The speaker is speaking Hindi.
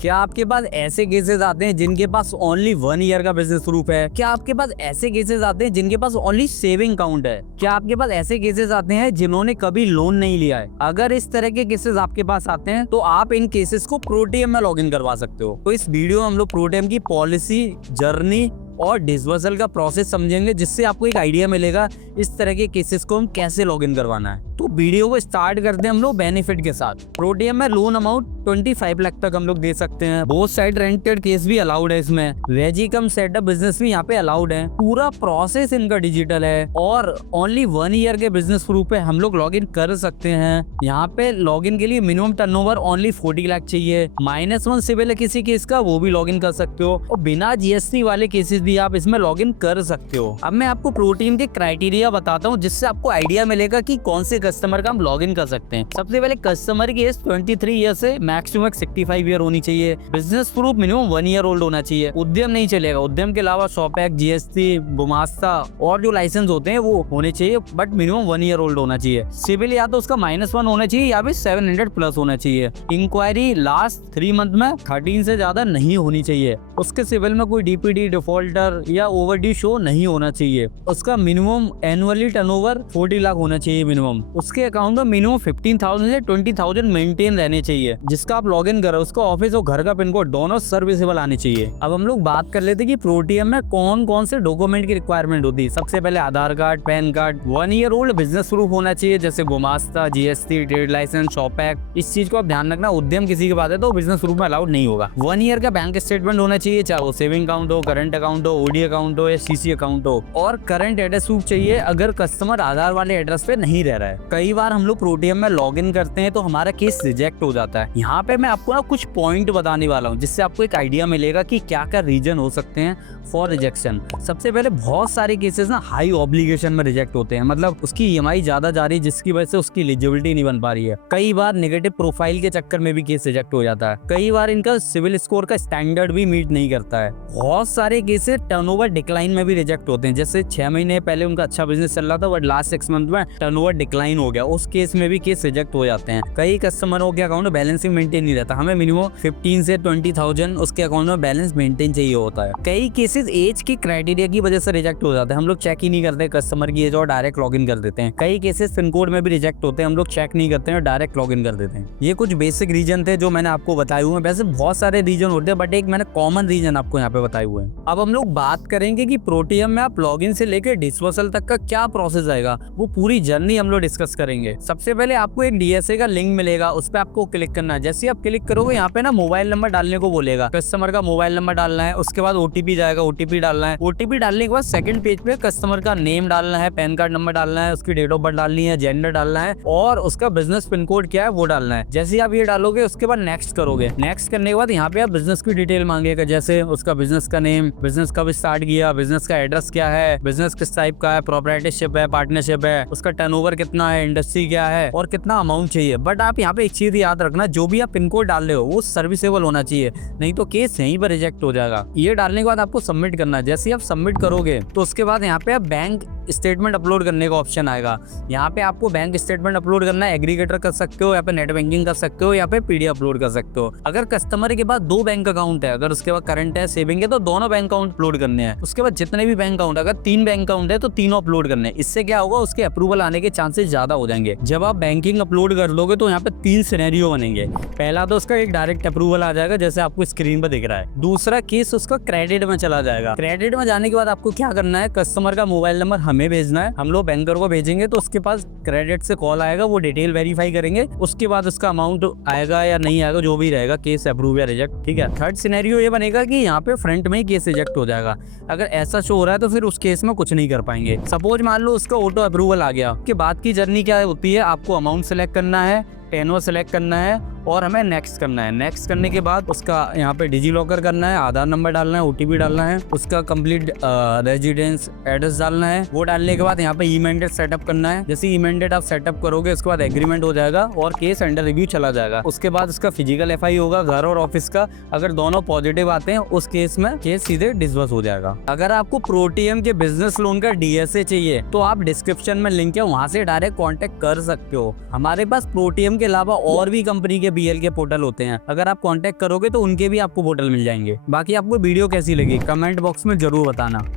क्या आपके पास ऐसे केसेस आते हैं जिनके पास ओनली 1 ईयर का बिजनेस प्रूफ है? क्या आपके पास ऐसे केसेस आते हैं जिनके पास ओनली सेविंग अकाउंट है? क्या आपके पास ऐसे केसेस आते हैं जिन्होंने कभी लोन नहीं लिया है? अगर इस तरह के केसेस आपके पास आते हैं तो आप इन केसेस को प्रोटीएम में लॉगिन करवा सकते हो। तो इस वीडियो में हम लोग प्रोटीएम की पॉलिसी, जर्नी और डिसवर्सल का प्रोसेस समझेंगे, जिससे आपको एक आइडिया मिलेगा इस तरह के केसेस को हम कैसे लॉगिन करवाना है। तो वीडियो को स्टार्ट करते हैं हम लोग बेनिफिट के साथ। प्रोटीएम में लोन अमाउंट 25 लाख तक हम लोग दे सकते हैं। बोथ साइड रेंटेड केस भी अलाउड है इसमें। वेजिकम सेटअप बिजनेस भी यहाँ पे अलाउड है। पूरा प्रोसेस इनका डिजिटल है और ओनली 1 ईयर के बिजनेस प्रूफ पे हम लोग लॉगिन कर सकते हैं। यहाँ पे लॉगिन के लिए मिनिमम टर्नओवर ओनली 40 लाख चाहिए। -1 सिविल है किसी केस का, वो भी लॉगिन कर सकते हो और बिना जीएसटी वाले केसेस भी आप इसमें लॉगिन कर सकते हो। अब मैं आपको प्रोटीएम के क्राइटेरिया बताता हूँ, जिससे आपको आइडिया मिलेगा कि कौन से कस्टमर का हम लॉगिन कर सकते हैं। सबसे पहले कस्टमर की एज 23 ईयर से मैक्सिमम 65 ईयर होनी चाहिए। Business proof minimum 1 year old होना चाहिए। उद्यम नहीं चलेगा। उद्यम के अलावा शॉपैक, जीएसटी, गुमास्ता और जो लाइसेंस होते हैं वो होने चाहिए, बट मिनिमम 1 ईयर ओल्ड होना चाहिए। सिविल या तो उसका -1 होना चाहिए या फिर 700 प्लस होना चाहिए। इंक्वायरी लास्ट 3 मंथ में 13 से ज्यादा नहीं होनी चाहिए। उसके सिविल में कोई डीपीडी, डिफॉल्टर या ओवरड्यू शो नहीं होना चाहिए। उसका मिनिमम एनुअली टर्नओवर 40 लाख होना चाहिए मिनिमम। उसके अकाउंट में मिनिमम 15,000 से 20,000 मेंटेन रहने चाहिए। जिसका आप लॉगिन करो उसका ऑफिस और घर का पिन कोड दोनों सर्विसेबल आने चाहिए। अब हम लोग बात कर लेते हैं कि प्रोटीएम में कौन कौन से डॉक्यूमेंट की रिक्वायरमेंट होती है। सबसे पहले Aadhaar card, PAN card, 1 year old business proof होना चाहिए, जैसे Gumasta, GST, trade licence, shop act. इस चीज को आप ध्यान रखना। उद्यम किसी के पास है तो बिजनेस प्रूफ में अलाउड नहीं होगा। 1 ईयर का बैंक स्टेटमेंट होना चाहिए, चाहे वो सेविंग अकाउंट हो, करंट अकाउंट हो, ओडी अकाउंट हो या सीसी अकाउंट हो। और करंट एड्रेस प्रूफ चाहिए अगर कस्टमर आधार वाले एड्रेस पे नहीं रह रहा है। कई बार हम लोग प्रोटीएम में लॉगिन करते हैं तो हमारा केस रिजेक्ट हो जाता है। यहाँ पे मैं आपको ना कुछ पॉइंट बताने वाला हूँ, जिससे आपको एक आइडिया मिलेगा कि क्या क्या रीजन हो सकते हैं फॉर रिजेक्शन। सबसे पहले बहुत सारे केसेस ना हाई ऑब्लिगेशन में रिजेक्ट होते हैं, मतलब उसकी ईएमआई ज्यादा जा रही है जिसकी वजह से उसकी एलिजिबिलिटी नहीं बन पा रही है। कई बार नेगेटिव प्रोफाइल के चक्कर में भी केस रिजेक्ट हो जाता है। कई बार इनका सिविल स्कोर का स्टैंडर्ड भी मीट नहीं करता है। बहुत सारे केसेस टर्नओवर डिक्लाइन में भी रिजेक्ट होते हैं, जैसे 6 महीने पहले उनका अच्छा बिजनेस चल रहा था बट लास्ट 6 मंथ में टर्नओवर डिक्लाइन हो गया, उस केस में भी केस रिजेक्ट हो जाते हैं। कई कस्टमरों के अकाउंट में बैलेंस ही मेंटेन नहीं रहता। हमें मिनिमम 15 से 20,000 उसके अकाउंट में बैलेंस मेंटेन चाहिए होता है। कई केसेस एज की क्राइटेरिया की वजह से रिजेक्ट हो जाते हैं। हम लोग चेक ही नहीं करते कस्टमर की एज और डायरेक्ट लॉगिन कर देते हैं। कई केसेस पिन कोड में भी रिजेक्ट होते हैं, हम लोग चेक नहीं करते हैं, डायरेक्ट लॉगिन कर देते हैं। ये कुछ बेसिक रीजन थे जो मैंने आपको बताए हुए हैं। वैसे बहुत सारे रीजन होते हैं बट एक मैंने कॉमन रीजन आपको यहाँ पे बताए हुए हैं। अब हम लोग बात करेंगे कि प्रोटीएम में आप लॉगिन से लेकर डिसवर्सल तक का क्या प्रोसेस आएगा, वो पूरी जर्नी हम लोग डिस्कस करेंगे। सबसे पहले आपको एक डीएसए का लिंक मिलेगा, उस पर आपको क्लिक करना है। जैसे आप क्लिक करोगे यहाँ पे ना मोबाइल नंबर डालने को बोलेगा, कस्टमर का मोबाइल नंबर डालना है। उसके बाद ओटीपी जाएगा, ओटीपी डालना है। ओटीपी डालने के बाद सेकंड पेज पे कस्टमर का नेम डालना है, पैन कार्ड नंबर डालना है, उसकी डेट ऑफ बर्थ डालनी है, जेंडर डालना है और उसका बिजनेस पिन कोड क्या है वो डालना है। जैसे आप ये डालोगे उसके बाद नेक्स्ट करोगे। नेक्स्ट करने के बाद यहाँ पे आप बिजनेस की डिटेल मांगेगा, जैसे उसका बिजनेस का नेम, बिजनेस कब स्टार्ट किया, बिजनेस का एड्रेस क्या है, बिजनेस किस टाइप का है, प्रोप्राइटरशिप है, पार्टनरशिप है, उसका टर्नओवर कितना है, इंडस्ट्री क्या है और कितना अमाउंट चाहिए। बट आप यहाँ पे एक चीज याद रखना, जो भी आप पिन कोड डाल रहे हो वो सर्विसेबल होना चाहिए, नहीं तो केस यहीं पर रिजेक्ट हो जाएगा। ये डालने के बाद आपको सबमिट करना है। जैसे आप सबमिट करोगे तो उसके बाद यहाँ पे आप बैंक स्टेटमेंट अपलोड करने का ऑप्शन आएगा। यहाँ पे आपको बैंक स्टेटमेंट अपलोड करना है, एग्रीगेटर कर सकते हो, या पे नेट बैंकिंग कर सकते हो, या पे पीडीएफ अपलोड कर सकते हो। अगर कस्टमर के पास 2 बैंक अकाउंट है, अगर उसके बाद करंट है, सेविंग है, तो दोनों बैंक अकाउंट अपलोड करने हैं। उसके बाद जितने भी बैंक अकाउंट, अगर 3 बैंक अकाउंट है तो तीनों अपलोड करने हैं। इससे क्या होगा, उसके अप्रूवल आने के चांसेस ज्यादा हो जाएंगे। जब आप बैंकिंग अपलोड कर लोगे तो यहाँ पे 3 सिनेरियो बनेंगे। पहला तो उसका एक डायरेक्ट अप्रूवल आ जाएगा, जैसे आपको स्क्रीन पर दिख रहा है। दूसरा केस उसका क्रेडिट में चला जाएगा। क्रेडिट में जाने के बाद आपको क्या करना है, कस्टमर का मोबाइल नंबर हमें भेजना है, हम लोग बैंकर को भेजेंगे तो उसके पास क्रेडिट से कॉल आएगा, वो डिटेल वेरीफाई करेंगे। उसके बाद उसका अमाउंट आएगा या नहीं आएगा, जो भी रहेगा, केस अप्रूव या रिजेक्ट। ठीक है। थर्ड सिनेरियो ये बनेगा कि यहाँ पे फ्रंट में ही केस रिजेक्ट हो जाएगा। अगर ऐसा शो हो रहा है तो फिर उस केस में कुछ नहीं कर पाएंगे। सपोज मान लो उसका ऑटो अप्रूवल आ गया, उसके बाद की जर्नी क्या होती है, आपको अमाउंट सेलेक्ट करना है, टेनोर सेलेक्ट करना है और हमें नेक्स्ट करना है। नेक्स्ट करने के बाद उसका यहाँ पे डिजी लॉकर करना है, आधार नंबर डालना है, ओटीपी डालना है, उसका कंप्लीट रेजिडेंस एड्रेस डालना है। वो डालने के बाद यहाँ पे ई-मैंडेट सेटअप करना है। जैसे ई-मैंडेट आप सेटअप करोगे उसके बाद एग्रीमेंट हो जाएगा और केस अंडर रिव्यू चला जाएगा। उसके बाद उसका फिजिकल एफआई होगा, घर और ऑफिस का। अगर दोनों पॉजिटिव आते हैं उस केस में केस सीधे डिसबर्स हो जाएगा। अगर आपको प्रोटीएम के बिजनेस लोन का डीएसए चाहिए तो आप डिस्क्रिप्शन में लिंक है, वहां से डायरेक्ट कॉन्टेक्ट कर सकते हो। हमारे पास प्रोटीएम के अलावा और भी कंपनी के के BL के पोर्टल होते हैं, अगर आप कांटेक्ट करोगे तो उनके भी आपको पोर्टल मिल जाएंगे। बाकी आपको वीडियो कैसी लगी कमेंट बॉक्स में जरूर बताना।